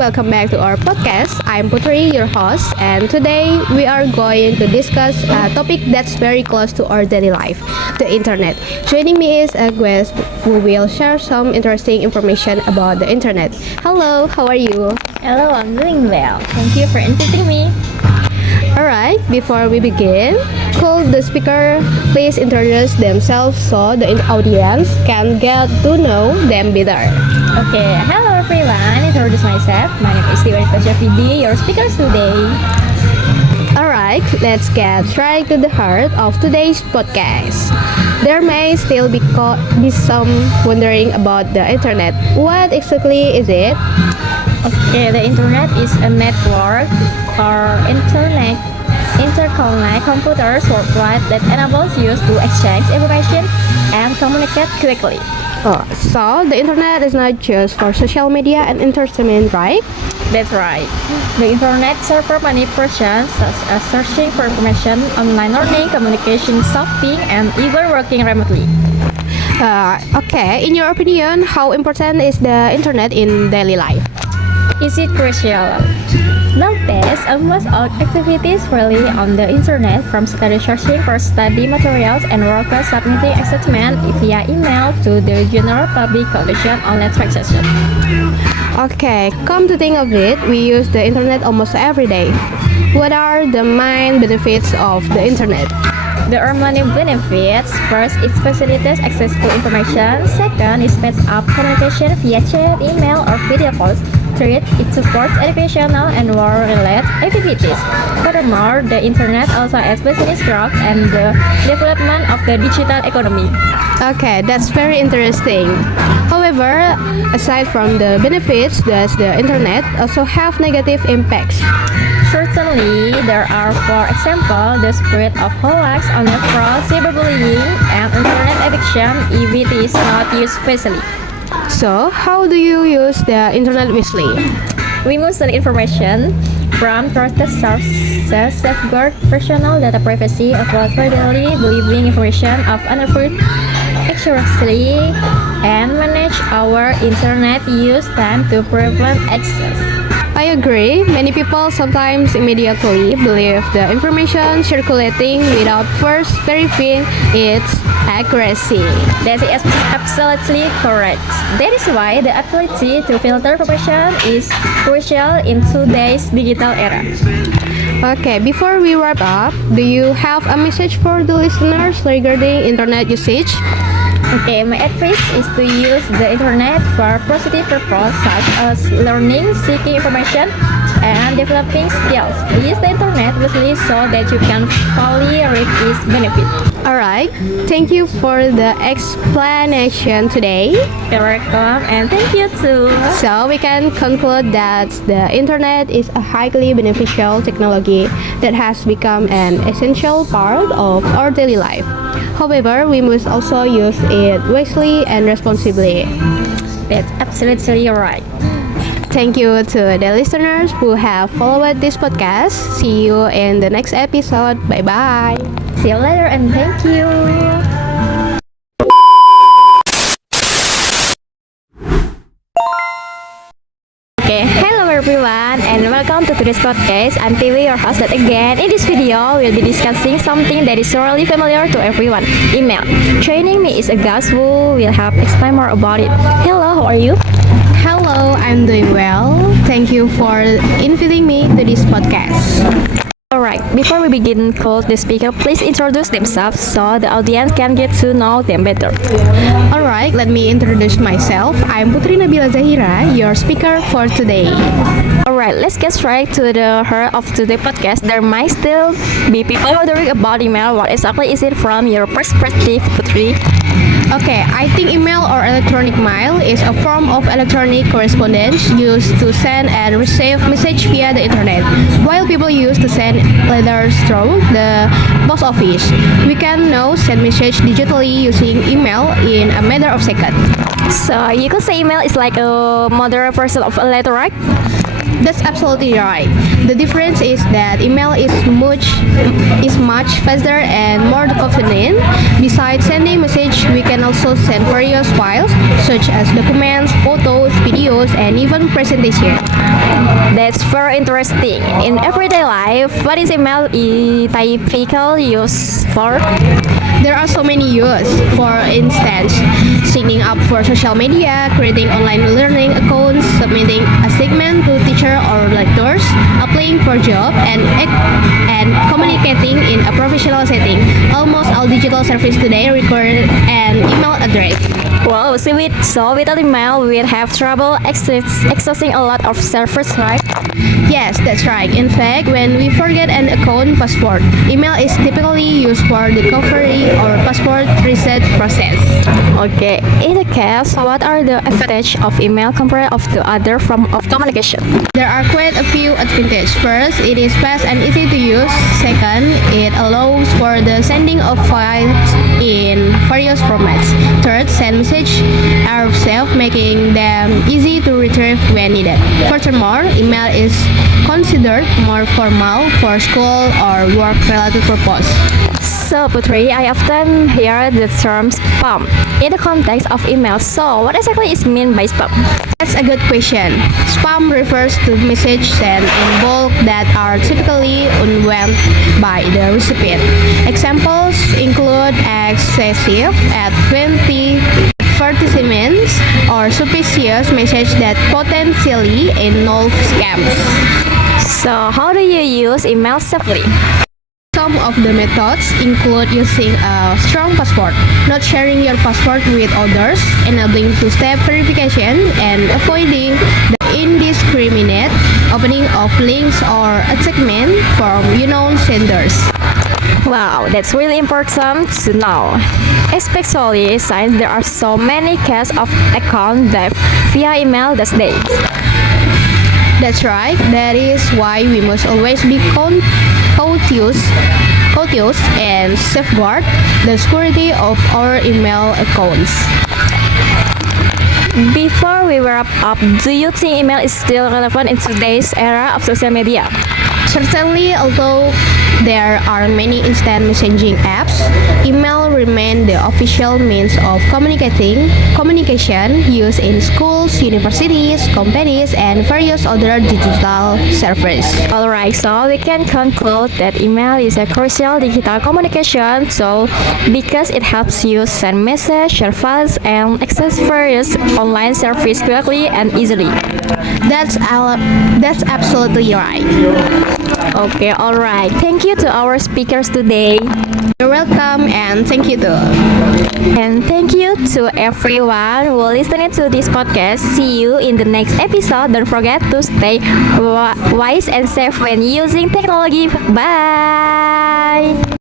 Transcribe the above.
welcome back to our podcast. I'm Putri, your host, and today we are going to discuss a topic that's very close to our daily life, the internet. Joining me is a guest who will share some interesting information about the internet. Hello, how are you? Hello, I'm doing well. Thank you for inviting me. Alright, before we begin, could the speaker please introduce themselves so the audience can get to know them better? Okay, hello everyone. Introduce myself. My name is Tiwari Pachapidi, your speaker today. Alright, let's get right to the heart of today's podcast. There may still be some wondering about the internet. What exactly is it? Okay, the internet is a network or interconnect computers worldwide that enables users to exchange information and communicate quickly. Oh, so the internet is not just for social media and entertainment, right? That's right. The internet serves many functions such as searching for information, online learning, communication, shopping, and even working remotely. Okay, in your opinion, how important is the internet in daily life? Is it crucial? Nowadays, almost all activities rely on the internet, from study searching for study materials and workers submitting assessment via email to the general public collection online transaction. Okay, come to think of it, we use the internet almost every day. What are the main benefits of the internet? There are many benefits. First, it facilitates access to information. Second, it speeds up communication via chat, email, or video calls. Third, it supports educational and war-related activities. Furthermore, the internet also aids business growth and the development of the digital economy. Okay, that's very interesting. However, aside from the benefits, does the internet also have negative impacts? Certainly, there are, for example, the spread of hoax, online fraud, cyberbullying, and internet addiction if it is not used wisely. So, how do you use the internet wisely? We must select information from trusted sources, safeguard personal data privacy, avoid readily believing information of unapproved accuracy, and manage our internet use time to prevent access. I agree. Many people sometimes immediately believe the information circulating without first verifying its accuracy. That is absolutely correct. That is why the ability to filter information is crucial in today's digital era. Okay, before we wrap up, do you have a message for the listeners regarding internet usage? Okay, my advice is to use the internet for positive purposes such as learning, seeking information, and developing skills. Use the internet wisely so that you can fully reap its benefit. Alright, thank you for the explanation today. You're welcome, and thank you too. So we can conclude that the internet is a highly beneficial technology that has become an essential part of our daily life. However, we must also use it wisely and responsibly. That's absolutely right. Thank you to the listeners who have followed this podcast. See you in the next episode. Bye bye. See you later, and thank you. Okay, hello everyone and welcome to today's podcast. I'm Tiwi, your host that again. In this video, we'll be discussing something that is really familiar to everyone, email. Joining me is a guest who will help explain more about it. Hello, how are you? Hello, I'm doing well. Thank you for inviting me to this podcast. Alright, before we begin, could the speaker please introduce themselves so the audience can get to know them better. Alright, let me introduce myself. I'm Putri Nabila Zahira, your speaker for today. Alright, let's get straight to the heart of today's podcast. There might still be people wondering about email. What exactly is it from your perspective, Putri? Okay, I think email or electronic mail is a form of electronic correspondence used to send and receive message via the internet. While people used to send letters through the post office, we can now send message digitally using email in a matter of seconds. So you could say email is like a modern version of a letter, right? That's absolutely right. The difference is that email is much faster and more convenient. Besides sending message, we can also send various files such as documents, photos, videos, and even presentation. That's very interesting. In everyday life, what is email typical use for? There are so many uses. For instance, signing up for social media, creating online learning accounts, submitting assignment to teacher or lecturers, applying for job, and communicating in a professional setting. Almost all digital service today require an email address. Wow, so without email, we'd have trouble accessing a lot of servers, right? Yes, that's right. In fact, when we forget an account password, email is typically used for the recovery or password reset process. Okay, in the case, what are the advantages of email compared to other form of communication? There are quite a few advantages. First, it is fast and easy to use. Second, it allows for the sending of files in various formats. Third, send messages are safe, making them easy to retrieve when needed. Furthermore, email is considered more formal for school or work-related purpose. So, Putri, I often hear the term spam in the context of email. So, what exactly is meant by spam? That's a good question. Spam refers to messages sent in bulk that are typically unwanted by the recipient. Examples include excessive advertisements or suspicious messages that potentially involve scams. So, how do you use email safely? Some of the methods include using a strong password, not sharing your password with others, enabling two-step verification, and avoiding the indiscriminate opening of links or attachment from unknown senders. Wow, that's really important to know. Especially since there are so many cases of account theft via email these days. That's right. That is why we must always be cautious and safeguard the security of our email accounts. Before we wrap up, do you think email is still relevant in today's era of social media? Certainly, although there are many instant messaging apps, email remains the official means of communication used in schools, universities, companies, and various other digital services. Alright, so we can conclude that email is a crucial digital communication tool because it helps you send messages, share files, and access various online services quickly and easily. That's absolutely right. Okay, alright. Thank you to our speakers today. You're welcome, and thank you too. And thank you to everyone who listening to this podcast. See you in the next episode. Don't forget to stay wise and safe when using technology. Bye.